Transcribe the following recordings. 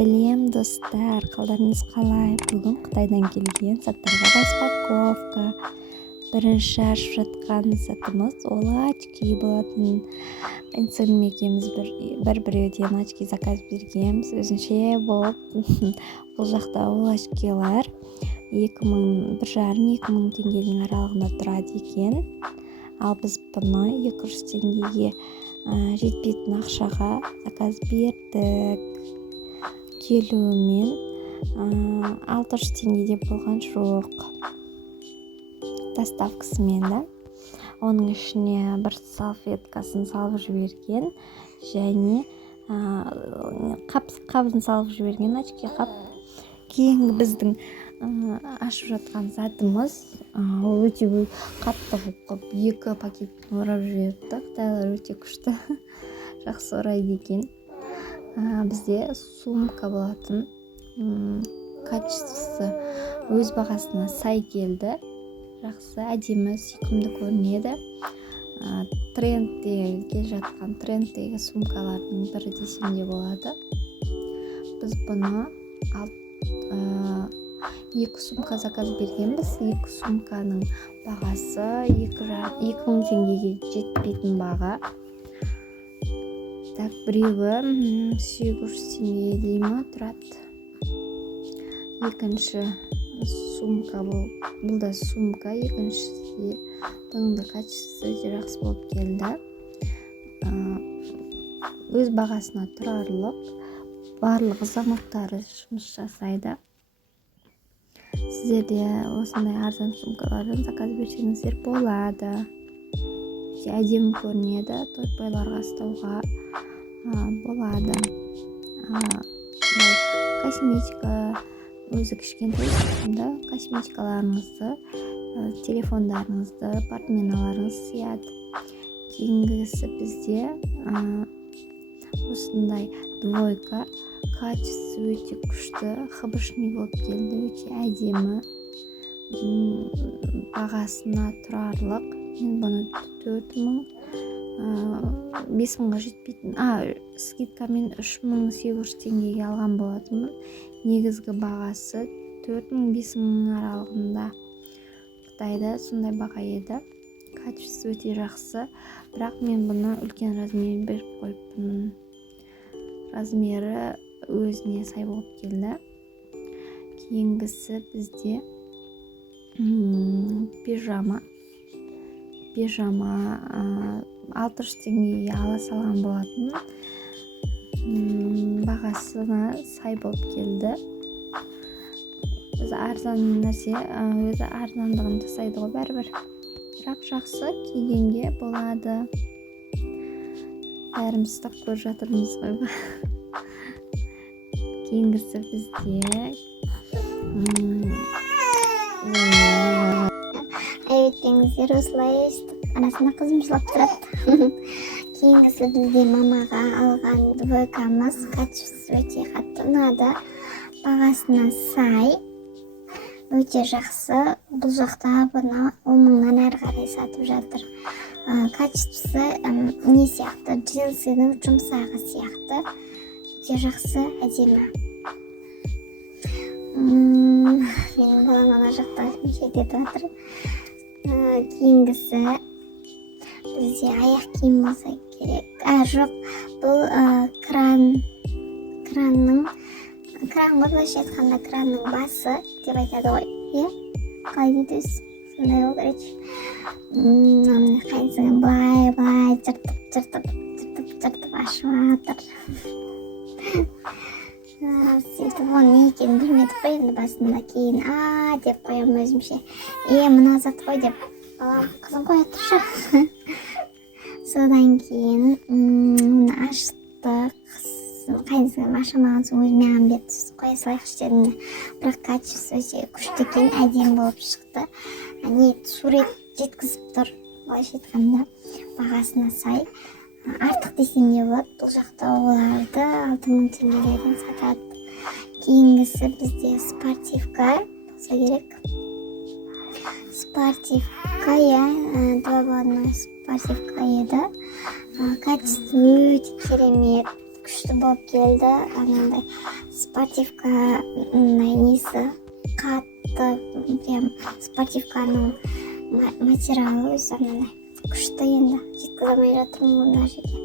Сәлем достар, қалдарыңыз қалай? Бүгін Қытайдан келген заттарға распаковка. Бірінші ашып жатқан затымыз ол очки болатын. Сіңлім екеуміз бір-біреуден очки заказ бергенбіз. Өзінше болып бұл жақта ол очкилар 1,5-2,000 теңгенің аралығында тұрады екен. Ал біз бұны 200 теңгеге жетпейтін ақшаға заказ бердік. Келуімен 600 теңгеде болған жоқ. Доставкасымен да. Оның ішіне бір салфеткасын салып жіберген және қабын салып жіберген очки қап. Кейінгі біздің ашып жатқан затымыз ол өте қатты қып 2 пакетін орап жіберді. Қытайлар өте күшті. Жақсы орайды екен. Бізде сумка болатын, качествосы өз бағасына сай келді. Жақсы, әдемі, сүйкімді көрінеді. Трендте келе жатқан трендтегі сумкалардың бірі десем де болады. Біз бұны 2 сумка заказ бергенбіз. 2 сумканың бағасы 2,000 теңгеге жетпейтін баға. Так, біреуі 800 теңге деймі тұрады. Екінші сумка бұл да сумка. Екіншісі бұның да качествосы өте жақсы болып келді. Өз бағасына тұрарлық. Барлығы замақтары жұмыс жасайды. Сіздер де осындай арзан сумкалардан заказ берсеңіздер болады. Әдемі көрінеді, той-тойларға ұстауға болады. Косметика өзі кішкентай шағында косметикаларыңызды, телефондарыңызды, портмоналарыңыз сияды. Кейінгісі бізде осындай двойка, качествосы өте күшті, хабышный болып келді, өте әдемі, бағасына тұрарлық. Мен бұны 5,000-ға жетпейтін, скидкамен 3,800 теңгеге алған болатынмын. Негізгі бағасы 4,000-5,000 аралығында. Қытайда сондай баға еді. Качество өте жақсы, бірақ мен бұны үлкен размерін беріп қойыппын. Размері өзіне сай болып келді. Кейінгісі бізде пижама 600 теңгеге ала салған болатын. Бағасына сай болып келді. Өзі арзан нәрсе, өзі арзандығын жасайды ғой бәрібір. Бірақ жақсы, кигенге болады. Бәріміз ұстап көріп жатырмыз ғой. Кейінгісі бізде Әйбеттеңіздер, осылай өстіп арасында қызым жылап тұрады. Кейінгісі бізде мамаға алған двойкамыз, качествосы өте қатты ұнады. Бағасына сай, өте жақсы. Бұл жақта бұны 10,000-нан әрі қарай сатып жатыр. Качествосы не сияқты, джинсының жұмсағы сияқты. Өте жақсы, әдемі. Менің балам ана жақта жетеді жатыр. Кейінгісі бізде аяқ киім болса керек. Жоқ, бұл кран былайша айтқанда кранның басы деп айтады ғой. Қалай дейді өзі? Сондай ол короче. Қайынсың былай жыртып ашып жатыр. Сөйтіп оның не екенін білмедік қой, енді басында кейін деп қоямын өзімше. Мына зат қой деп қызым қоя тұршы. Содан кейін оны аштық. Қайынсың ашамаған соң өзіме амбет қоя салайықшы дедім. Бірақ качество өте күшті екен, әдемі болып шықты. Сурет жеткізіп тұр, былайша айтқанда, бағасына сай. Артық десем де болады, бұл жақта оларды 6,000 теңгелерден сатады. Кейінгісі бізде спортивка болса керек. Спортивка, два в одной спортивка еді. Качество өте керемет, күшті болып келді. Анандай спортивка несі қатты, прям спортивканың материалы өзі анандай күшті, енді жеткізе алмай жатырмын мына жерде.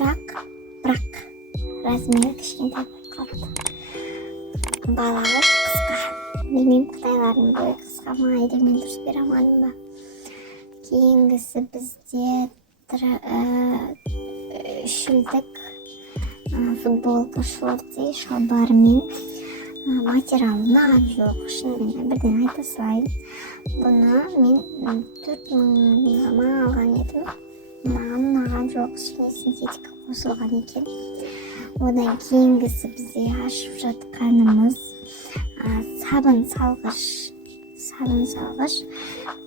Бірақ размері кішкентай болып қалды. Балалы қысқа. Білмеймін, қытайлардың бойы қысқа ма, әлде мен дұрыс бере алмадым ба. Кейінгісі бізде шілдік футболка, шорты, шалбармен материалы маған жоқ. Шынымен бірден айта салайын. Бұны мен 4.000-ға алған едім. Маған жоқ, ішіне синтетика қосылған екен. Одан кейінгісі бізде ашып жатқанымыз сабын салғыш.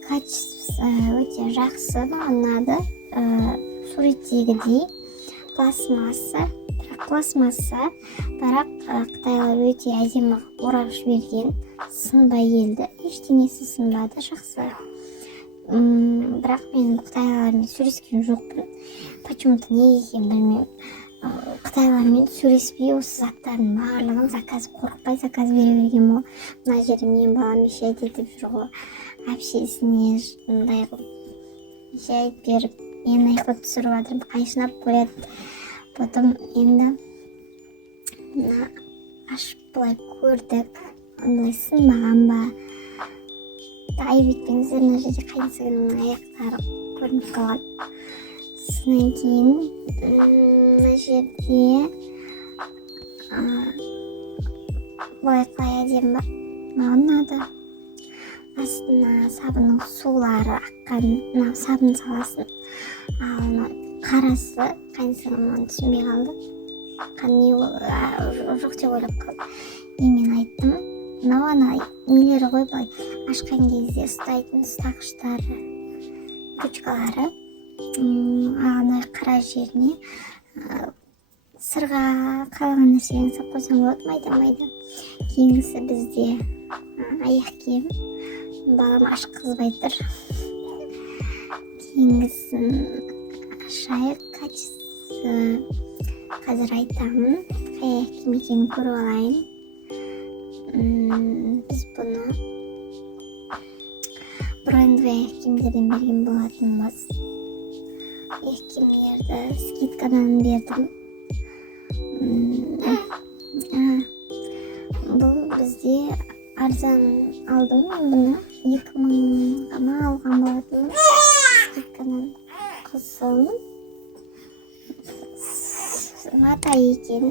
Качествосы өте жақсы, ұнады. Суреттегідей пластмасса, бірақ қытайлар өте әдемі орап жіберген, сынбай келді. Ештеңесі сынбады, жақсы. Бірақ мен қытайлармен сөйлескен жоқпын. Почему-то не екенін білмеймін. Қытайлармен сөйлеспей осы заттардың барлығын қорықпай заказ бере берген ол. Мына жерде мен балам еше айтып жүр ғой. Әпшесіне жындай қылып еше айтып беріп, мен айқып түсіріп жатырмын, қайшынап көреді. Потом енді ашып былай көрдік. Ондай сынбаған ба? Айып етпеңіздер, мына жерде қайынсіңлімнің аяқтары көрініп қалған. Содан кейін мына жерде былай қалай әдемі бар. Маған ұнады. Астына сабынның сулары аққан, мынау сабын саласын. Ал қарасы қайынсіңлім түсінбей қалды. Жоқ деп ойлап қалды. Мен айттым, мынау ана нелері ғой, былай ашқан кезде ұстайтын ұстағыштары, ручкалары. Ана қара жеріне сырға қалған нәрсені сап қойсам болады, майда. Кейінгісі бізде аяқ киім. Балам ашқызбай тұр. Кейінгісін ашайық, качествосы қазір айтамын. Аяқ киім екенін көріп алайын. Біз бұны брендовый аяқ киімдерден берген болатынбыз. Аяқ киімдерді скидкадан бердім. Бұл бізде арзан алдым. Бұны 2000-ға алған болатынмын. Скидкадан қызым. Мата екен.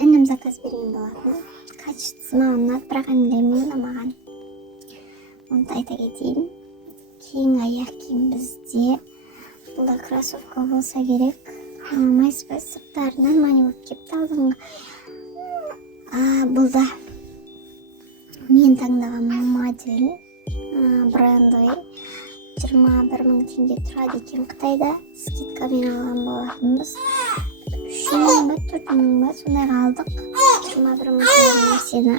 Інім заказ берген болатын. Качествосы маған ұнады, бірақ інілермен ұнамаған. Оны айта кетейін. Кейін аяқ киім бізде. Бұл да кроссовка болса керек. Майспай сырттары нормально болып кепті алдыңғы. Бұл да мен таңдаған модель. Брендовый. 21.000 теңге тұрады екен Қытайда. Скидкамен алған болатынбыз. 3.000 ба, 4.000 ба, сондайға алдық. 21.000 нәрсені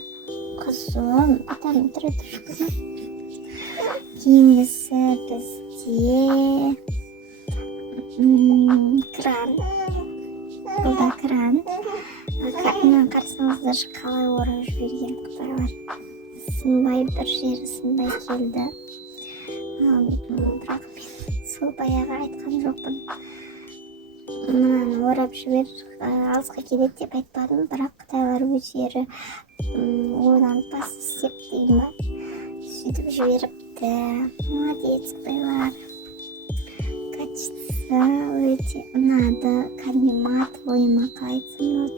қызым. Атарым тұры қызым. Кейінгісі бізде кран. Бұл да кран. Қарсаңыздар қалай орап жіберген Қытайлар. Сынбай, бір жері сынбай келді. Бірақ мен сол баяғы айтқан жоқпын. Мынаны орап жібер, алысқа келеді деп айтпадым, бірақ Қытайлар өздері ойланып бас істеп дейін ба, сөйтіп жіберіпті. Молодец, Қытайлар. Качествосы өте ұнады. Кәдімгі матовый ма, қалай айтсам болады.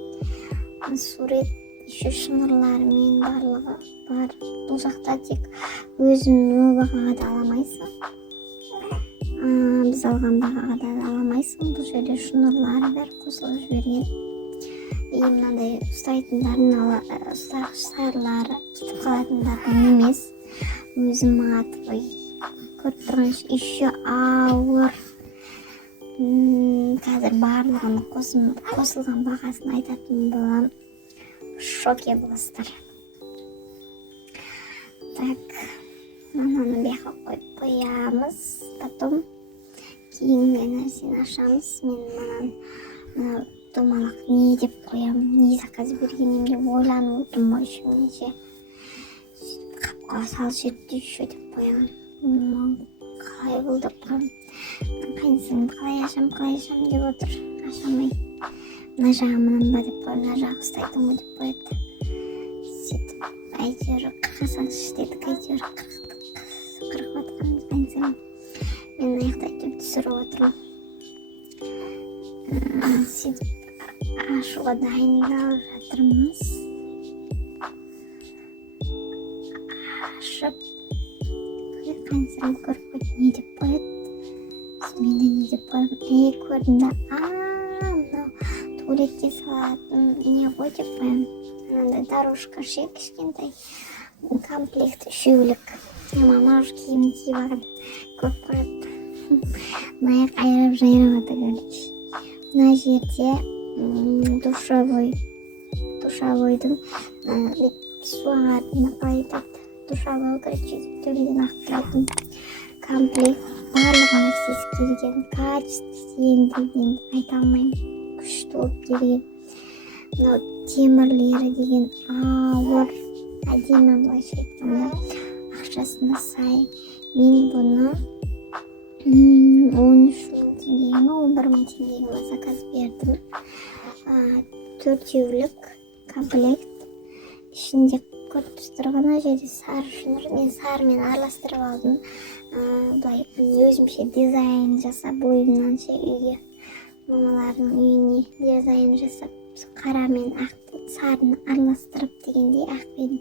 Сурет еще шынырларымен барлығы бар. Бұл жақта тек өзіңнің бағаға да аламайсың. Біз алған бағаға да аламайсың. Бұл жерде шынырлары бәрі қосылып жіберген. Мынандай ұстайтындардың ұстағыш сайырлары кетіп қалатындардың емес. Өзім матовый. Көріп тұрғанша еще ауыр. Қазір барлығын қосылған бағасын айтатын болам. Шоке боласыздар. Так, мынаны бияққа қойып қоямыз. Потом кийинген нерсени ачабыз. Мен мына домалак не деп коем, не заказ бергеним деп ойланып отурмун ишимче. Капка салышып түшү деп коем. Калай бул деп коем. Кайсың калай ашам деп отур. Ашамай. Мына жагы мынанба деп коем, мына жагы устайтыңбы деп коет. Сөйтүп әйтеуір қырқасаңшы дедік, әйтеуір қырқып жатқанбыз. Кайсың мен аяқта әйтеуір түсіріп отырмын. Сөйтіп ашуға дайындалып жатырмыз. Ашып қайсың көріп қойды, не деп қояды. Мен де не деп қоямын, көрдім да, мынау туалетке салатын не ғой деп қоямын. Анандай дорожка ше, кішкентай комплект, үшеулік. Мама уже киімін киіп алған, көп қойыпты. Аяқ айрап жайрамады, короче. Мына жерде душевойдың писсуарына қайтып, душевой, короче, төбеден ағып тұратын комплект. Барлық нәрсесі келген, качествосы енді айта алмаймын, күшті болып келген. Мынау темірлері деген ауыр, әдемі былайша айтқанда ақшасына сай. Мен бұны 13 мың теңгеге ме, 11 мың теңгеге ме заказ бердім. 4-еулік комплект. Ішінде көріп жерде сары шнур. Мен сарымен араластырып алдым. Былай өзімше дизайн жасап, бойымнан үйге мамалардың үйіне дизайн жасап, қара мен ақты сарыны араластырып дегендей, ақ пен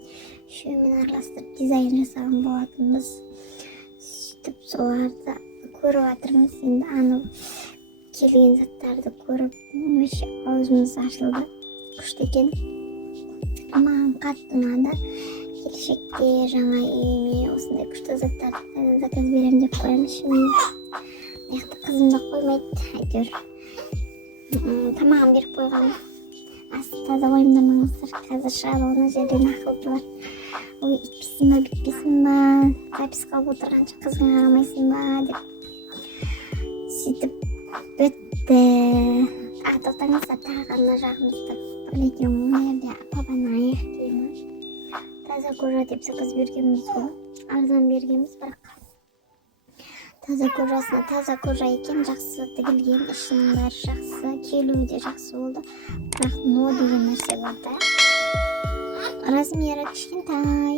үшеуімен араластырып дизайн жасаған болатынбыз. Сөйтіп соларды көріп жатырмыз. Енді анау келген заттарды көріп, аузымыз ашылды. Күшті екен. Маған қатты ұнады. Келешекте жаңа үйіме осындай күшті заттарды заказ беремін деп қоямын. Аяқта қызым да қоймайды, әйтеуір тамағын беріп қойған. Асты таза уайымдамаңыздар, қазір шығады ана жерден ақылды бар. Ой, итпесін ба, бітпесін ба, запись қалып отырғанша қызыңа қарамайсың ба деп. Сөйтіп бітті. Тоқтаңыздар, тағы ана жағымызды білетін жерде папаның аяқ киімі. Таза кожа деп заказ бергенбіз ғой. Арзан бергенбіз, бірақ таза кожасына таза кожа екен, жақсы тігілген, ішінің бәрі жақсы, келуі де жақсы болды. Бірақ но деген нәрсе бар да. Размері кішкентай.